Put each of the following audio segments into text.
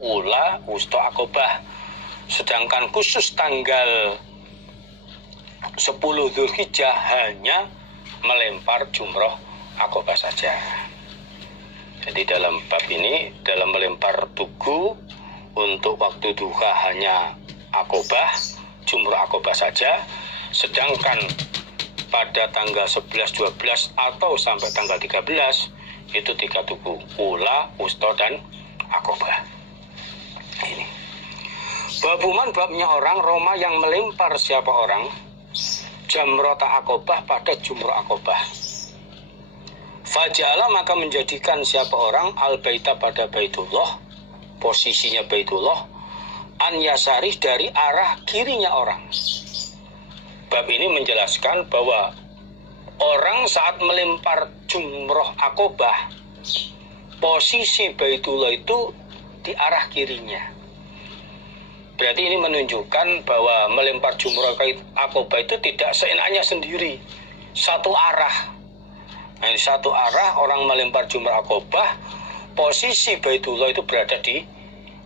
ula, wusta, akobah. Sedangkan khusus tanggal 10 Dzulhijjah hanya melempar jumroh akobah saja. Jadi dalam bab ini, dalam melempar tugu untuk waktu duha hanya akobah, jumroh akobah saja. Sedangkan pada tanggal 11, 12 atau sampai tanggal 13 itu 3 tugu, ula, wusta, dan akobah. Ini babuman, babnya orang Roma yang melempar siapa orang jamrota akobah pada jumroh akobah. Faja'ala, maka menjadikan siapa orang al-baita pada Baitullah, posisinya Baitullah, an yasari, dari arah kirinya orang. Bab ini menjelaskan bahwa orang saat melempar jumroh akobah, posisi Baitullah itu di arah kirinya. Berarti ini menunjukkan bahwa melempar jumroh akobah itu tidak seenaknya sendiri, satu arah. Nah, satu arah orang melempar jumroh akobah, posisi Baitullah itu berada di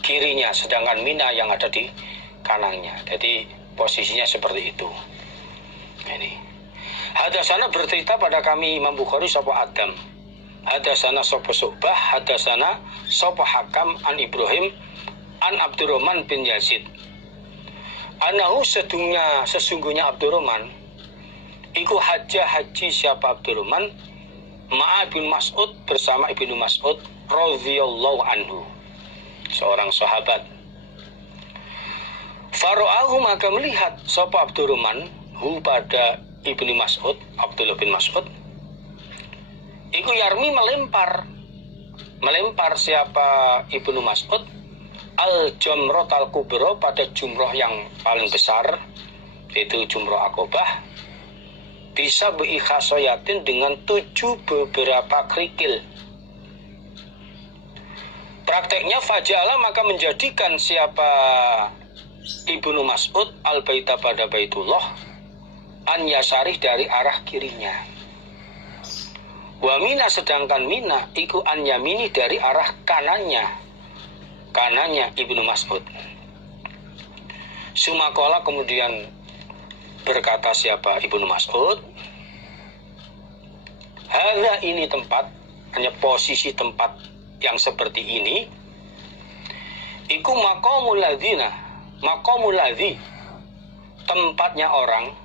kirinya, sedangkan Mina yang ada di kanannya. Jadi posisinya seperti itu. Ini hadasana bercerita pada kami Imam Bukhari sapa Adam, hadasana sapa Syu'bah, hadasana sapa Hakam an Ibrahim an Abdurrahman bin Yazid. Anahu, sesungguhnya Abdurrahman iku haji siapa Abdurrahman ma'a bin Mas'ud, bersama Ibnu Mas'ud radhiyallahu anhu, seorang sahabat. Faro'ahu, maka melihat sapa Abdurrahman hu pada Ibnu Mas'ud, Abdullah bin Mas'ud, iku yarmi, melempar siapa Ibnu Mas'ud al-jamrot al-kubro, pada jumroh yang paling besar, yaitu jumroh akobah, bisa biikhasoyatin, dengan 7 beberapa kerikil. Prakteknya faja'ala, maka menjadikan siapa Ibnu Mas'ud al-baita pada Baitullah an yasarih, dari arah kirinya. Wa Mina, sedangkan Mina iku an yamini, dari arah kanannya Ibnu Mas'ud. Sumakola, kemudian berkata siapa Ibnu Mas'ud, hadza, ini tempat, hanya posisi tempat yang seperti ini, iku maqamul ladzi, tempatnya orang,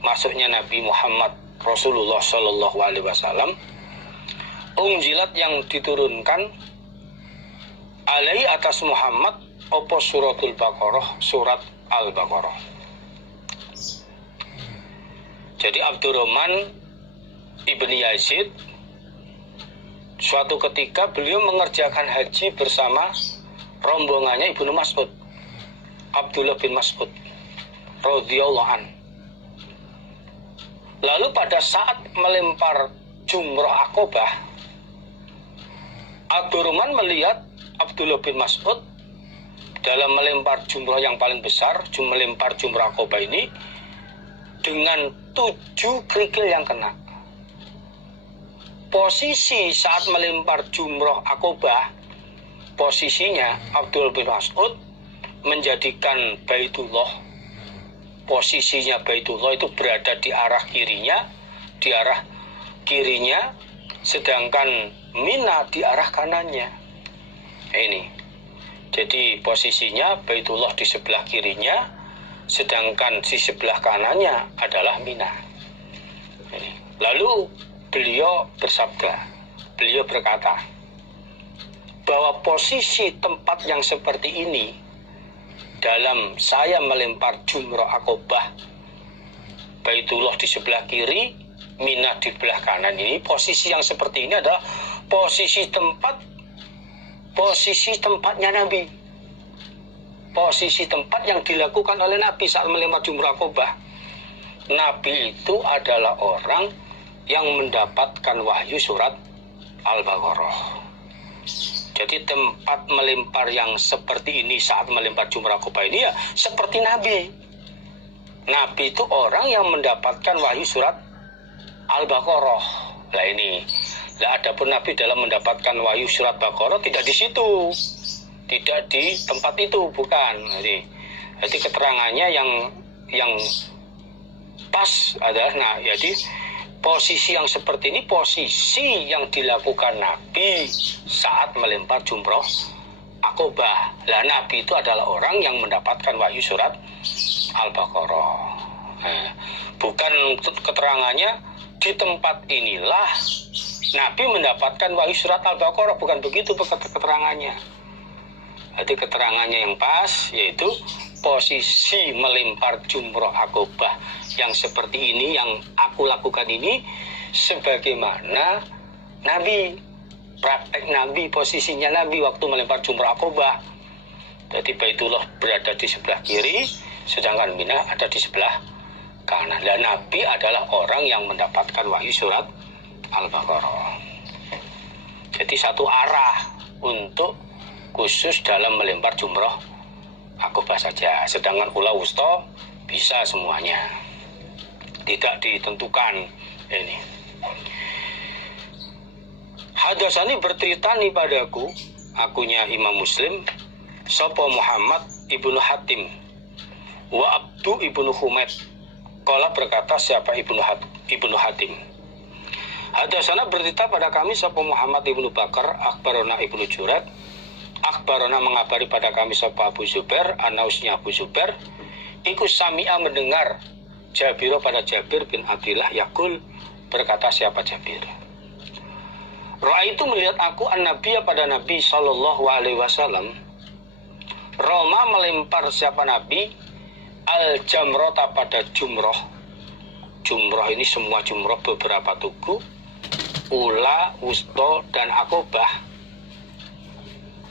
maksudnya Nabi Muhammad Rasulullah Shallallahu Alaihi Wasallam, unjilat, yang diturunkan alaihi, atas Muhammad, opo suratul Baqarah, surat Al-Baqarah. Jadi Abdurrahman ibni Yazid, suatu ketika beliau mengerjakan haji bersama rombongannya Ibnu Mas'ud, Abdullah bin Mas'ud radhiyallahu an. Lalu pada saat melempar jumroh akobah, Abdurrahman melihat Abdullah bin Mas'ud dalam melempar jumroh yang paling besar, melempar jumroh akobah ini dengan 7 kerikil yang kena. Posisi saat melempar jumroh akobah, posisinya Abdullah bin Mas'ud menjadikan Baitullah, posisinya Baitullah itu berada di arah kirinya, sedangkan Mina di arah kanannya. Ini jadi posisinya Baitullah di sebelah kirinya, sedangkan di sebelah kanannya adalah Mina. Ini. Lalu beliau berkata bahwa posisi tempat yang seperti ini dalam saya melempar jumroh akobah, Baitullah di sebelah kiri, Mina di sebelah kanan, ini posisi yang seperti ini adalah posisi tempatnya Nabi, posisi tempat yang dilakukan oleh Nabi saat melempar jumroh akobah. Nabi itu adalah orang yang mendapatkan wahyu surat Al-Baqarah. Jadi tempat melempar yang seperti ini saat melempar jumroh akobah ini ya seperti Nabi. Nabi itu orang yang mendapatkan wahyu surat Al-Baqarah. Lah ini. Lah adapun Nabi dalam mendapatkan wahyu surat Baqarah tidak di situ. tidak di tempat itu, bukan. Jadi keterangannya yang pas adalah, nah, jadi posisi yang seperti ini posisi yang dilakukan Nabi saat melempar jumroh Aqobah. Lah Nabi itu adalah orang yang mendapatkan wahyu surat Al-Baqarah. Nah, bukan keterangannya di tempat inilah Nabi mendapatkan wahyu surat Al-Baqarah, bukan begitu keterangannya. Jadi keterangannya yang pas yaitu posisi melempar jumroh Aqobah yang seperti ini, yang aku lakukan ini sebagaimana Nabi, praktek Nabi, posisinya Nabi waktu melempar jumroh Aqobah. Jadi Baitullah berada di sebelah kiri, sedangkan Mina ada di sebelah kanan. Dan Nabi adalah orang yang mendapatkan wahyu surat Al-Baqarah. Jadi satu arah untuk khusus dalam melempar jumroh Aqobah saja, sedangkan ula wusta bisa semuanya, tidak ditentukan. Ini hadasani bercerita nih padaku, akunya Imam Muslim, sapa Muhammad ibnu Hatim wa Abdu ibnu Humaid. Kala berkata siapa ibnu Hatim, hadasana bercerita pada kami sapa Muhammad ibnu Bakar, akhbarona ibnu Jurat, akhbarona mengabari pada kami sapa Abu Zubair, anausnya Abu Zubair, iku sami'a mendengar Jabir pada Jabir bin Abdillah yakul, berkata siapa Jabir, Ro'a itu melihat aku an-Nabiya pada Nabi Sallallahu Alaihi Wasallam, Roma melempar siapa Nabi al-jamrota pada jumroh. Jumroh ini semua jumroh, beberapa tugu, ula, wusto, dan Aqobah.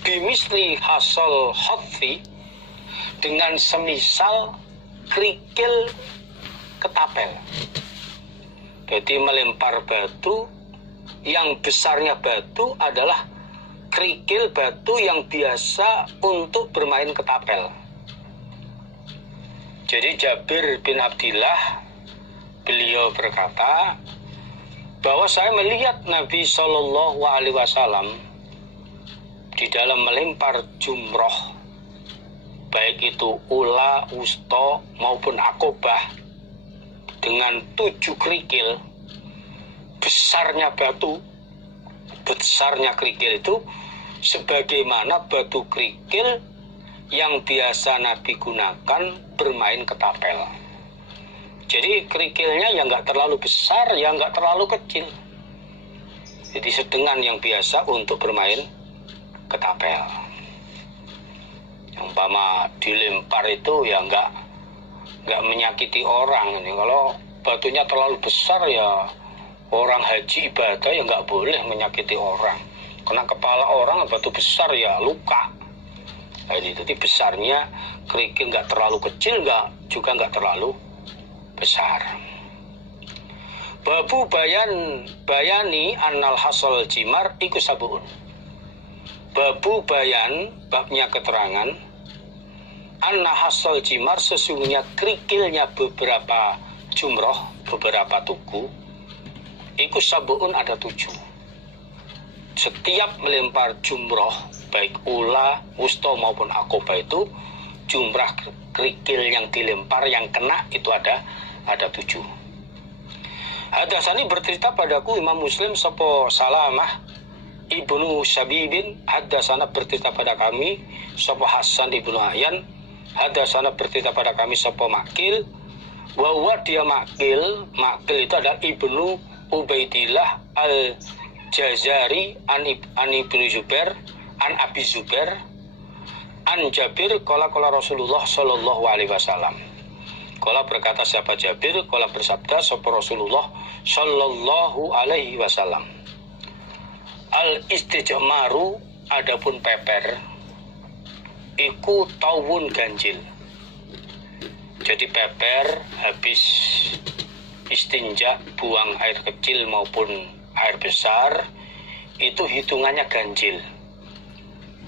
Bimisli hasol hotfi, dengan semisal kerikil ketapel. Jadi melempar batu yang besarnya batu adalah kerikil batu yang biasa untuk bermain ketapel. Jadi Jabir bin Abdillah beliau berkata bahwa saya melihat Nabi Shallallahu Alaihi Wasallam di dalam melempar jumroh, baik itu ula, wusto maupun Aqobah, dengan 7 kerikil. Besarnya batu, besarnya kerikil itu sebagaimana batu kerikil yang biasa Nabi gunakan bermain ketapel. Jadi kerikilnya yang nggak terlalu besar, yang nggak terlalu kecil. Jadi sedengan yang biasa untuk bermain ketapel. Umpama dilempar itu ya nggak menyakiti orang. Ini kalau batunya terlalu besar ya orang haji ibadah ya nggak boleh menyakiti orang. Kena kepala orang batu besar ya luka. Jadi besarnya kerikil nggak terlalu kecil, juga nggak terlalu besar. Babu bayani annal hasal jimar iku sabuun. Babu bayan, babnya keterangan, anna hasal jimar, sesungguhnya kerikilnya beberapa jumroh, beberapa tugu, iku sabuun ada 7. Setiap melempar jumroh, baik ula, wusto maupun Aqobah itu, jumrah kerikil yang dilempar, yang kena itu ada 7. Hadasani bercerita padaku Imam Muslim sapa Salamah ibnu Syabibin, hadasana bercerita pada kami sapa Hasan ibnu Ayan, hadasana bercerita pada kami sapa Makil, bahwa dia Makil itu adalah ibnu Ubaidillah al-Jazari an ibnu Zubair an Abi Zubair an Jabir qala Rasulullah sallallahu alaihi wasallam. Qala berkata siapa Jabir, qala bersabda sapa Rasulullah sallallahu alaihi wasallam, al-istijmaru, adapun peper, iku tawun ganjil. Jadi peper habis istinja, buang air kecil maupun air besar, itu hitungannya ganjil.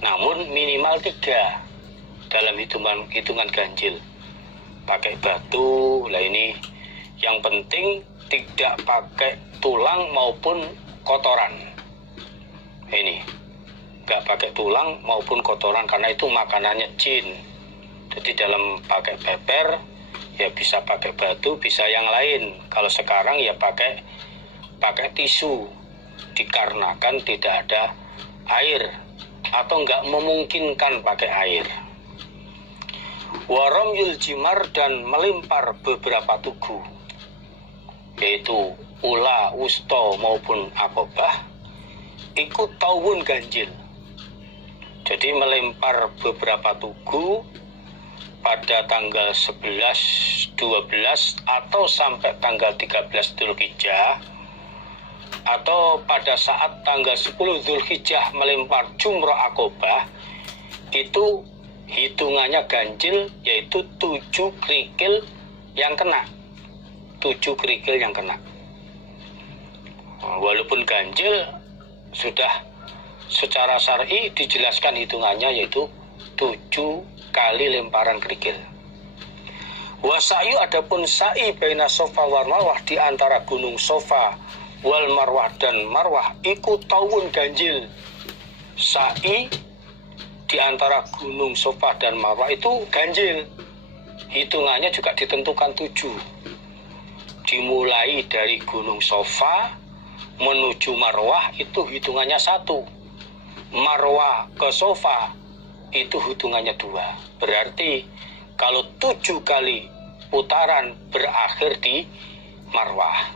Namun minimal 3 dalam hitungan ganjil. Pakai batu, lah ini yang penting tidak pakai tulang maupun kotoran. Ini nggak pakai tulang maupun kotoran, karena itu makanannya jin. Jadi dalam pakai peper ya bisa pakai batu, bisa yang lain. Kalau sekarang ya pakai tisu, dikarenakan tidak ada air atau nggak memungkinkan pakai air. Waramyul jimar, dan melempar beberapa tugu, yaitu ula, wusto maupun akobah, ikut tawun ganjil. Jadi melempar beberapa tugu pada tanggal 11, 12 atau sampai tanggal 13 Dzulhijjah, atau pada saat tanggal 10 Dzulhijjah melempar jumroh akobah, itu hitungannya ganjil, yaitu 7 kerikil yang kena. 7 kerikil yang kena. Walaupun ganjil, sudah secara syar'i dijelaskan hitungannya, yaitu 7 kali lemparan kerikil. Wasa'yu, adapun sa'i baina Sofa wal Marwah, di antara gunung Sofa wal Marwah dan Marwah, iku tawun ganjil. Sa'i di antara gunung Sofa dan Marwah itu ganjil. Hitungannya juga ditentukan 7. Dimulai dari gunung Sofa menuju Marwah itu hitungannya 1. Marwah ke Sofa itu hitungannya 2. Berarti kalau 7 kali putaran berakhir di Marwah.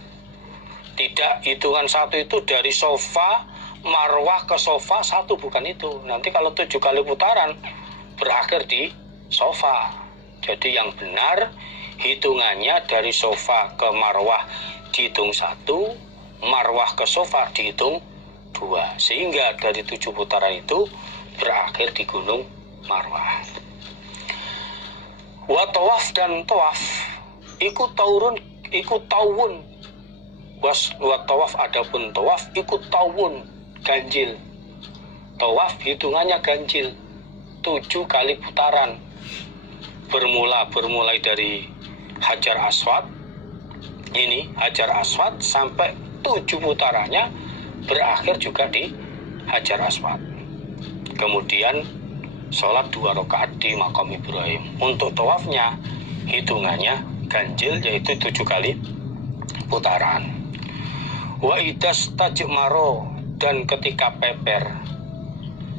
Tidak hitungan 1 itu dari Sofa Marwah ke Sofa 1, bukan itu. Nanti kalau 7 kali putaran berakhir di Sofa. Jadi yang benar hitungannya dari Sofa ke Marwah dihitung 1, Marwah ke Sofa dihitung 2, sehingga dari 7 putaran itu berakhir di gunung Marwah. Wa tawaf, dan tawaf ikut tawun. Wa tawaf, adapun tawaf ikut tawun ganjil. Tawaf hitungannya ganjil, 7 kali putaran. Bermulai dari Hajar Aswad, ini Hajar Aswad, sampai 7 putarannya berakhir juga di Hajar Aswad. Kemudian sholat 2 rakaat di Maqam Ibrahim. Untuk tawafnya hitungannya ganjil, yaitu 7 kali putaran. Wa idas tajmaro, dan ketika peper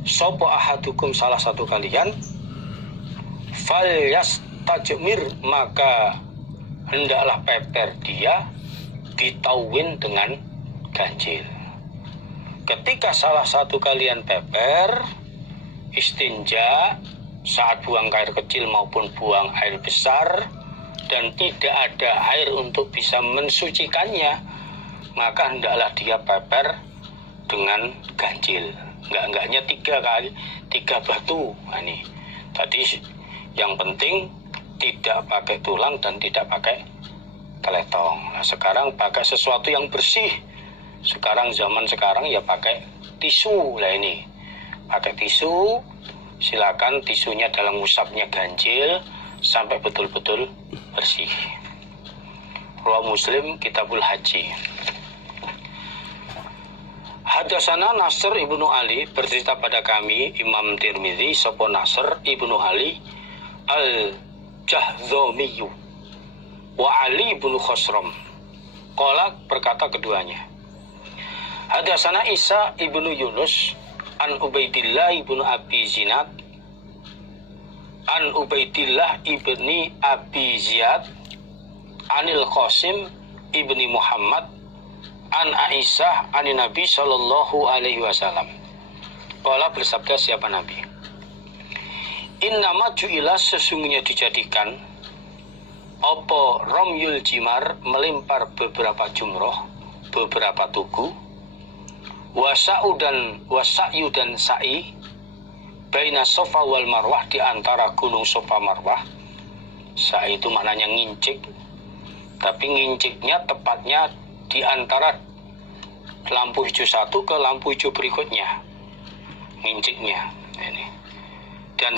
sopo ahadukum, salah satu kalian, fal yas tajmir, maka hendaklah peper dia ditawin dengan ganjil. Ketika salah satu kalian peper, istinja saat buang air kecil maupun buang air besar, dan tidak ada air untuk bisa mensucikannya, maka hendaklah dia peper dengan ganjil. Enggaknya 3 kali, 3 batu. Nah, ini tadi yang penting tidak pakai tulang dan tidak pakai teletong. Nah, sekarang pakai sesuatu yang bersih. Zaman sekarang ya pakai tisu. Lah ini pakai tisu, silakan tisunya dalam usapnya ganjil sampai betul-betul bersih. Riwayat Muslim Kitabul Haji. Hadasana Nasr ibnu Ali, bercerita pada kami Imam Tirmidzi sapa Nasr ibnu Ali al-Jahdhamiyu wa Ali ibnu Khosram. Qala, berkata keduanya, hadasana Isa ibnu Yunus an Ubaidillah ibnu Abi Zinad an Ubaidillah ibni Abi Ziyad anil Qasim ibni Muhammad an Aisyah anin Nabi sallallahu alaihi wasallam. Qala, bersabda siapa Nabi, innama ju'ila, sesungguhnya dijadikan opo romyul jimar, melempar beberapa jumroh, beberapa tugu, wasa'yu dan sa'i, baina Sofa wal Marwah, di antara gunung Sofa Marwah. Sa'i itu maknanya ngincik, tapi nginciknya tepatnya di antara lampu hijau 1 ke lampu hijau berikutnya, nginciknya ini. Dan